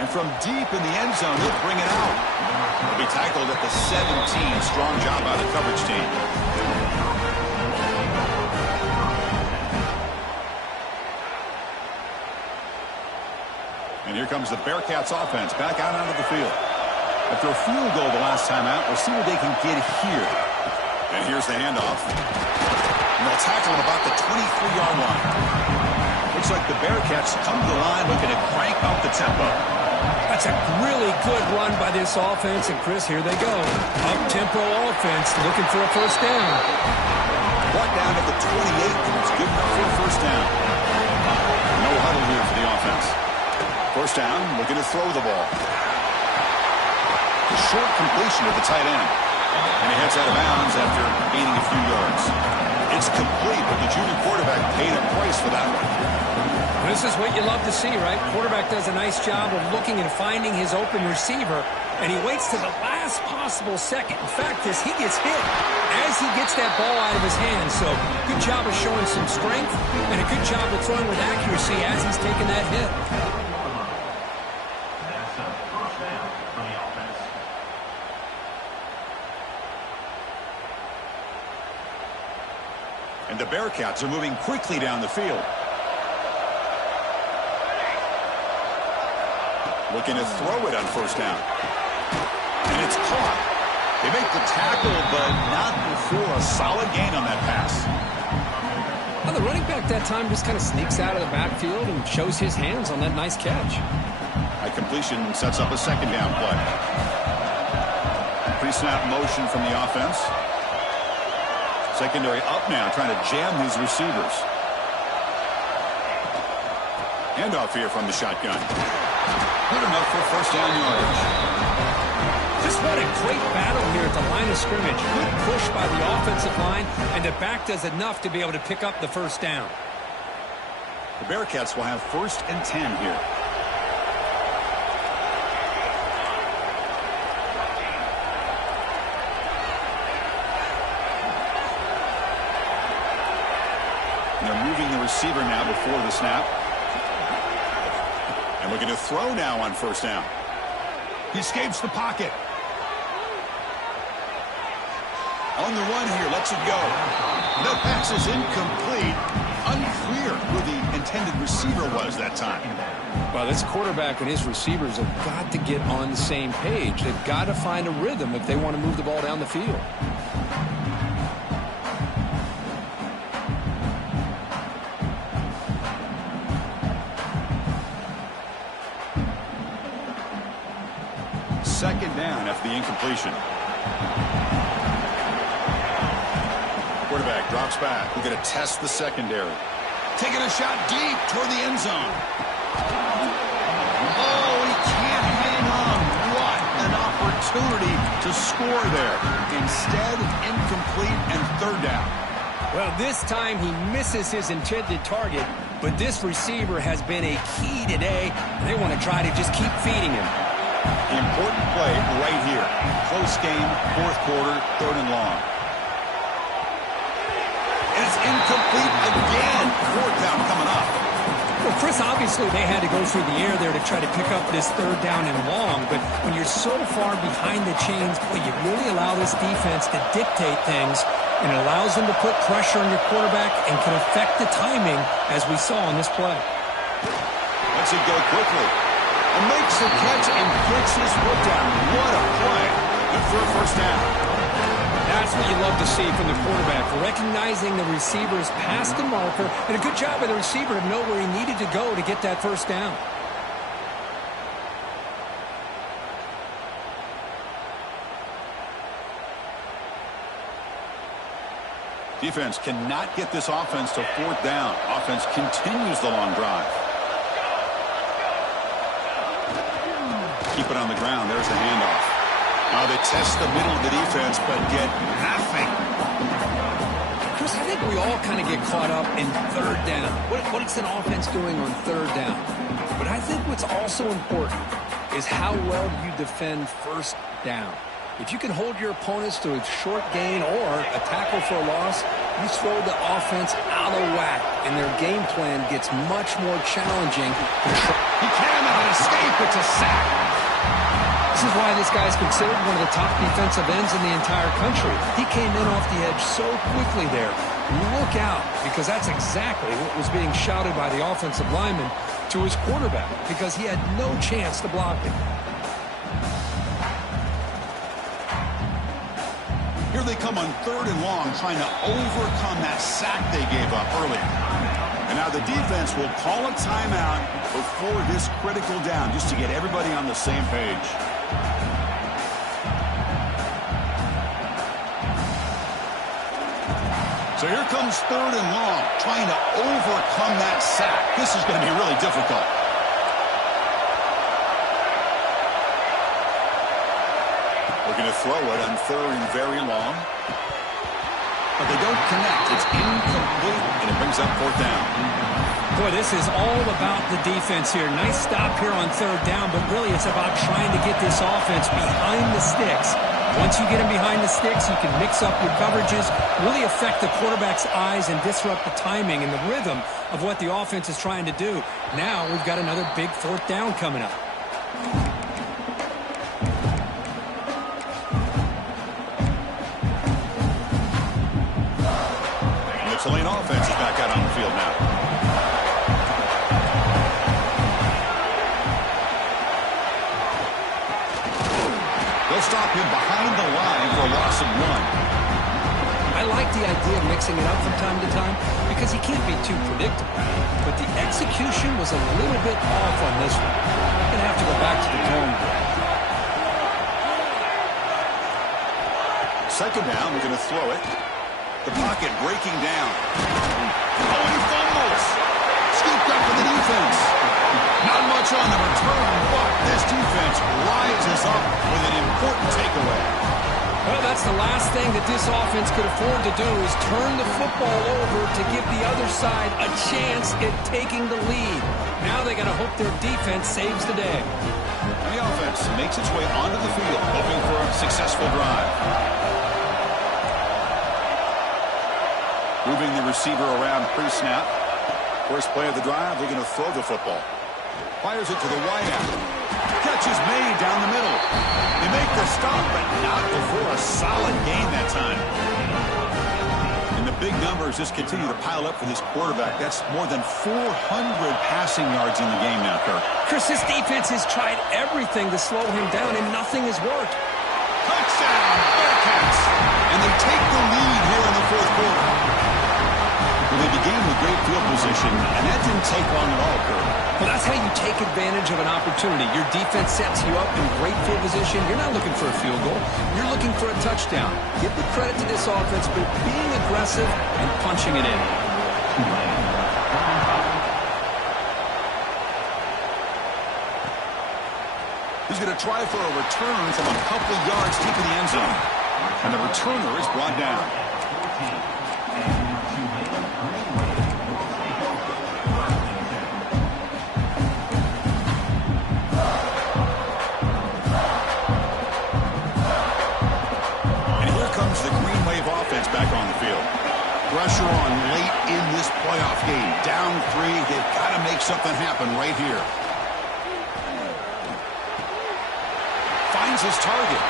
And from deep in the end zone, he'll bring it out. He'll be tackled at the 17. Strong job by the coverage team. And here comes the Bearcats offense back out onto the field. After a field goal the last time out, we'll see what they can get here. And here's the handoff. And they'll tackle him about the 23-yard line. Looks like the Bearcats come to the line looking to crank up the tempo. That's a really good run by this offense. And, Chris, here they go. Up-tempo offense looking for a first down. Brought down at the 28, and it's good enough for a first down. No huddle here for the offense. First down, looking to throw the ball. A short completion to the tight end. And he heads out of bounds after gaining a few yards. It's complete, but the junior quarterback paid a price for that one. This is what you love to see, right? Quarterback does a nice job of looking and finding his open receiver, and he waits to the last possible second. In fact, as he gets hit, as he gets that ball out of his hands. So good job of showing some strength, and a good job of throwing with accuracy as he's taking that hit. And the Bearcats are moving quickly down the field. Looking to throw it on first down. And it's caught. They make the tackle, but not before a solid gain on that pass. Well, the running back that time just kind of sneaks out of the backfield and shows his hands on that nice catch. That completion sets up a second down play. Pre-snap motion from the offense. Secondary up now, trying to jam his receivers. Handoff here from the shotgun. Good enough for first down yardage. Just what a great battle here at the line of scrimmage. Good push by the offensive line, and the back does enough to be able to pick up the first down. The Bearcats will have 1st and 10 here. And they're moving the receiver now before the snap. And looking to throw now on first down. He escapes the pocket. On the run here, lets it go. The pass is incomplete. Unclear who the intended receiver was that time. Well, this quarterback and his receivers have got to get on the same page. They've got to find a rhythm if they want to move the ball down the field. Second down after the incompletion. Quarterback drops back. We're going to test the secondary. Taking a shot deep toward the end zone. Oh, he can't hang on. What an opportunity to score there. Instead, incomplete and third down. Well, this time he misses his intended target, but this receiver has been a key today. They want to try to just keep feeding him. The important play right here. Close game, 4th quarter, 3rd and long. And it's incomplete again. 4th down coming up. Well, Chris, Chris, obviously they had to go through the air there to try to pick up this third down and long, but when you're so far behind the chains, boy, you really allow this defense to dictate things, and it allows them to put pressure on your quarterback and can affect the timing, as we saw on this play. Lets it go quickly. And makes the catch and gets his foot down. What a play. Good for a first down. That's what you love to see from the quarterback, recognizing the receiver's past the marker, and a good job by the receiver to know where he needed to go to get that first down. Defense cannot get this offense to fourth down. Offense continues the long drive. Keep it on the ground. There's the handoff. Now they test the middle of the defense, but get nothing. Chris, I think we all kind of get caught up in third down. What is an offense doing on third down? But I think what's also important is how well you defend first down. If you can hold your opponents to a short gain or a tackle for a loss, you throw the offense out of whack, and their game plan gets much more challenging. He cannot escape. It's a sack. This is why this guy's considered one of the top defensive ends in the entire country. He came in off the edge so quickly there. Look out, because that's exactly what was being shouted by the offensive lineman to his quarterback, because he had no chance to block it. Here they come on third and long, trying to overcome that sack they gave up earlier. And now the defense will call a timeout before this critical down, just to get everybody on the same page. So here comes third and long, trying to overcome that sack. This is going to be really difficult. We're going to throw it on third and very long. But they don't connect. It's incomplete, and it brings up fourth down. Boy, this is all about the defense here. Nice stop here on third down, but really it's about trying to get this offense behind the sticks. Once you get them behind the sticks, you can mix up your coverages, really affect the quarterback's eyes and disrupt the timing and the rhythm of what the offense is trying to do. Now we've got another big fourth down coming up. And the Tulane offense is back out on the field now. They'll stop him behind the line for a loss of 1. I like the idea of mixing it up from time to time because he can't be too predictable. But the execution was a little bit off on this one. I'm going to have to go back to the drawing board. Second down, we're going to throw it. The pocket breaking down. Oh, and he fumbles. Scooped up for the defense. Not much on the return, but this defense rises up with an important takeaway. Well, that's the last thing that this offense could afford to do is turn the football over to give the other side a chance at taking the lead. Now they got to hope their defense saves the day. The offense makes its way onto the field, hoping for a successful drive. Moving the receiver around pre-snap. First play of the drive, they're going to throw the football. Fires it to the wideout. Catch is made down the middle. They make the stop, but not before a solid gain that time. And the big numbers just continue to pile up for this quarterback. That's more than 400 passing yards in the game now, Kirk. Chris, this defense has tried everything to slow him down, and nothing has worked. Touchdown, Bearcats! And they take the lead here in the fourth quarter. Well, they began with great field position, and that didn't take long at all, Kirk. Well, that's how you take advantage of an opportunity. Your defense sets you up in great field position. You're not looking for a field goal. You're looking for a touchdown. Give the credit to this offense for being aggressive and punching it in. He's going to try for a return from a couple yards deep in the end zone. And the returner is brought down. Back on the field. Pressure on late in this playoff game. Down 3. They've got got to make something happen right here. Finds his target.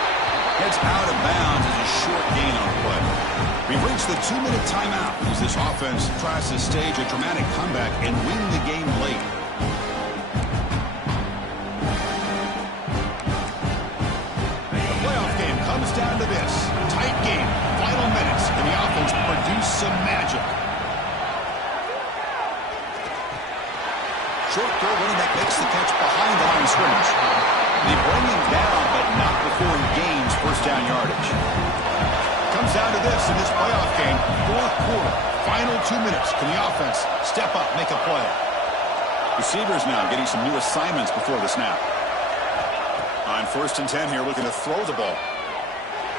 Heads out of bounds as a short gain on the play. We've reached the 2-minute timeout as this offense tries to stage a dramatic comeback and win the game late. The playoff game comes down to this. Tight game, final minutes, and the offense produce some magic. Short throw running that makes the catch behind the line of scrimmage. They bring him down, but not before he gains first down yardage. Comes down to this in this playoff game. Fourth quarter, final 2 minutes. Can the offense step up, make a play? Receivers now getting some new assignments before the snap. On 1st and 10 here, looking to throw the ball.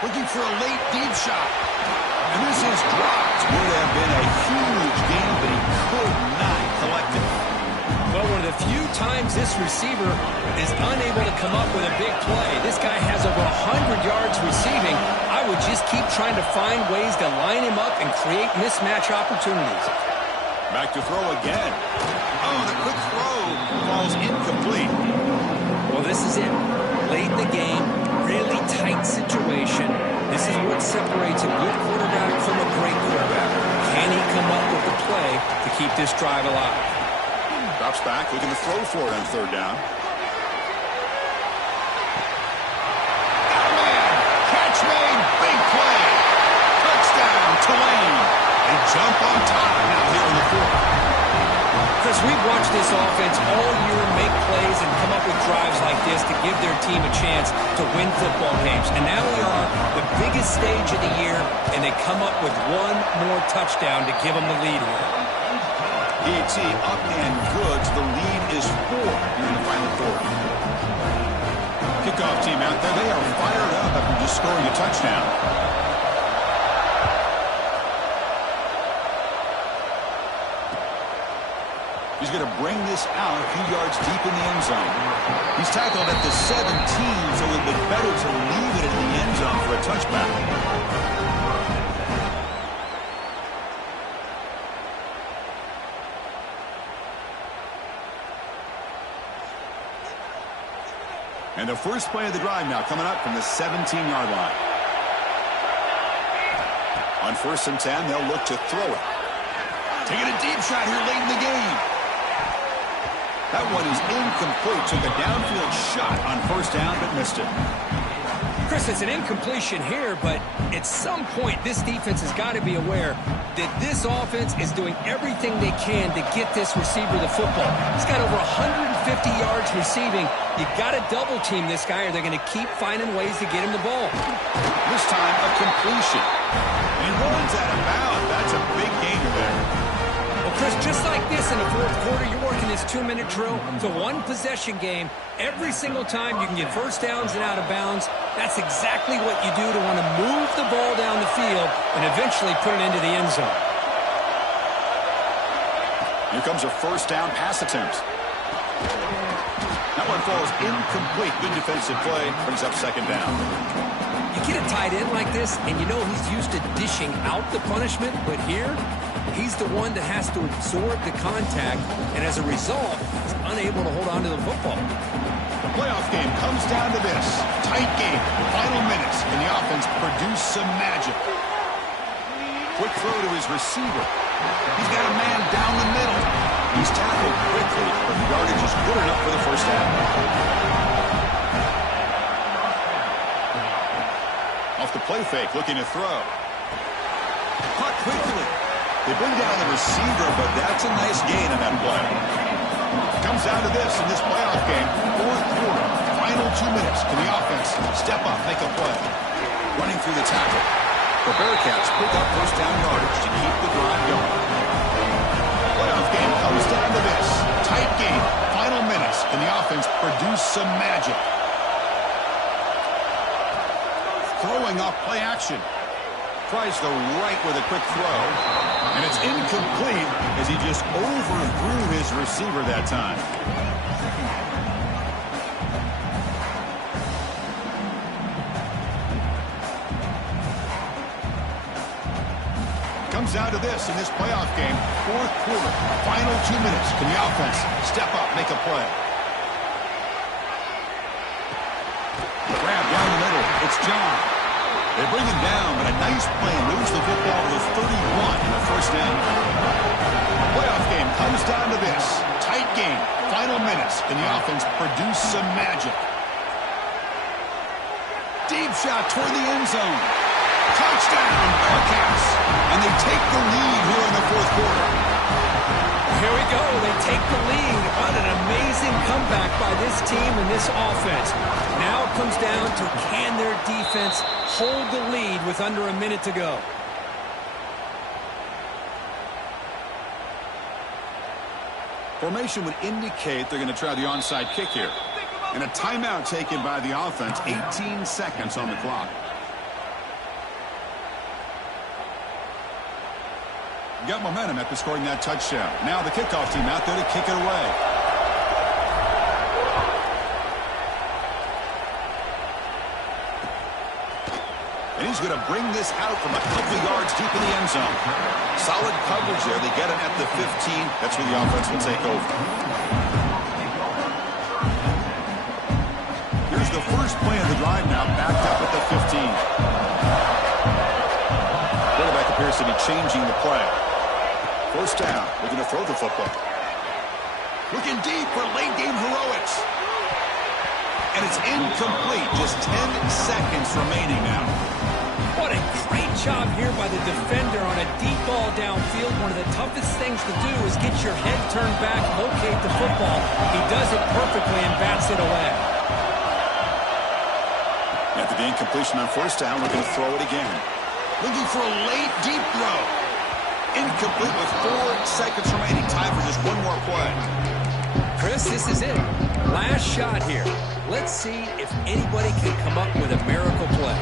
Looking for a late deep shot. And this is dropped. Would have been a huge gain, but he could not collect it. Well, one of the few times this receiver is unable to come up with a big play. This guy has over 100 yards receiving. I would just keep trying to find ways to line him up and create mismatch opportunities. Back to throw again. Oh, the quick throw falls incomplete. Well, this is it. Late in the game, really tight situation. This is what separates a good quarterback from a great quarterback. Can he come up with the play to keep this drive alive? Drops back, looking to throw for it on 3rd down. Oh, man! Catch made! Big play! Touchdown, Tulane! They jump on top now here in the 4th. Chris, we've watched this offense all year make plays and come up with drives like this to give their team a chance to win football games. And now we are the biggest stage of the year, and they come up with one more touchdown to give them the lead here. ET up and good. The lead is 4 here in the final 4th. Kickoff team out there. They are fired up after just scoring a touchdown. He's going to bring this out a few yards deep in the end zone. He's tackled at the 17, so it would be better to leave it in the end zone for a touchback. And the first play of the drive now coming up from the 17-yard line. On 1st and 10, they'll look to throw it. Taking a deep shot here late in the game. That one is incomplete. Took a downfield shot on 1st down, but missed it. Chris, it's an incompletion here, but at some point, this defense has got to be aware that this offense is doing everything they can to get this receiver the football. He's got over 150 yards receiving. You got to double team this guy, or they're going to keep finding ways to get him the ball. This time, a completion. And he runs out of bounds. That's a big gainer there. Well, Chris, just like this in the 4th quarter, you're working this 2-minute drill. It's a one-possession game. Every single time you can get first downs and out of bounds. That's exactly what you do to want to move the ball down the field and eventually put it into the end zone. Here comes a 1st down pass attempt. That one falls incomplete. Good defensive play. Brings up 2nd down. You get a tight end like this, and you know he's used to dishing out the punishment, but here, he's the one that has to absorb the contact, and as a result, he's unable to hold on to the football. The playoff game comes down to this. Tight game, final minutes, and the offense produced some magic. Quick throw to his receiver. He's got a man down the middle. He's tackled quickly, but the yardage is good enough for the 1st down. Off the play fake, looking to throw. Caught quickly. They bring down the receiver, but that's a nice gain on that play. Comes down to this in this playoff game. 4th quarter, final 2 minutes. Can the offense step up, make a play? Running through the tackle. The Bearcats pick up first down yardage to keep the drive going. Playoff game comes down to this. Tight game, final minutes. Can the offense produce some magic? Throwing off play action. Tries the right with a quick throw. And it's incomplete as he just overthrew his receiver that time. comes down to this in this playoff game. Fourth quarter, final 2 minutes. Can the offense step up, make a play? Grab down the middle. It's John. They bring him down, but a nice play moves the football to the 31 in the first down. Playoff game comes down to this. Tight game. Final minutes. Can the offense produce some magic? Deep shot toward the end zone. Touchdown, Bearcats. And they take the lead here in the fourth quarter. Here we go. They take the lead. What an amazing comeback by this team and this offense. Now it comes down to can their defense hold the lead with under a minute to go. Formation would indicate they're going to try the onside kick here. And a timeout taken by the offense. 18 seconds on the clock. Got momentum after scoring that touchdown. Now the kickoff team out there to kick it away. And he's going to bring this out from a couple yards deep in the end zone. Solid coverage there. They get him at the 15. That's where the offense will take over. Here's the first play of the drive now, backed up at the 15. Quarterback appears to be changing the play. First down, looking to throw the football. Looking deep for late game heroics. And it's incomplete. Just 10 seconds remaining now. What a great job here by the defender on a deep ball downfield. One of the toughest things to do is get your head turned back, locate the football. He does it perfectly and bats it away. After the incompletion on first down, we're going to throw it again. Looking for a late deep throw. Incomplete with 4 seconds remaining. Time for just one more play. Chris, this is it. Last shot here. Let's see if anybody can come up with a miracle play.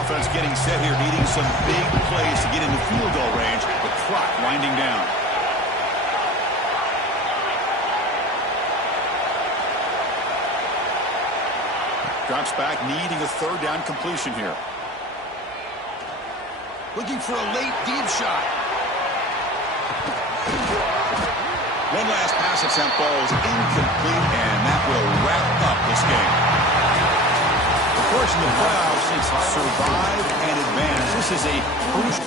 Offense getting set here, needing some big plays to get into field goal range. The clock winding down. Drops back, needing a third down completion here. Looking for a late deep shot. One last pass attempt, ball is incomplete, and that will wrap up this game. Of course, in the playoffs, it's survive and advance. This is a crucial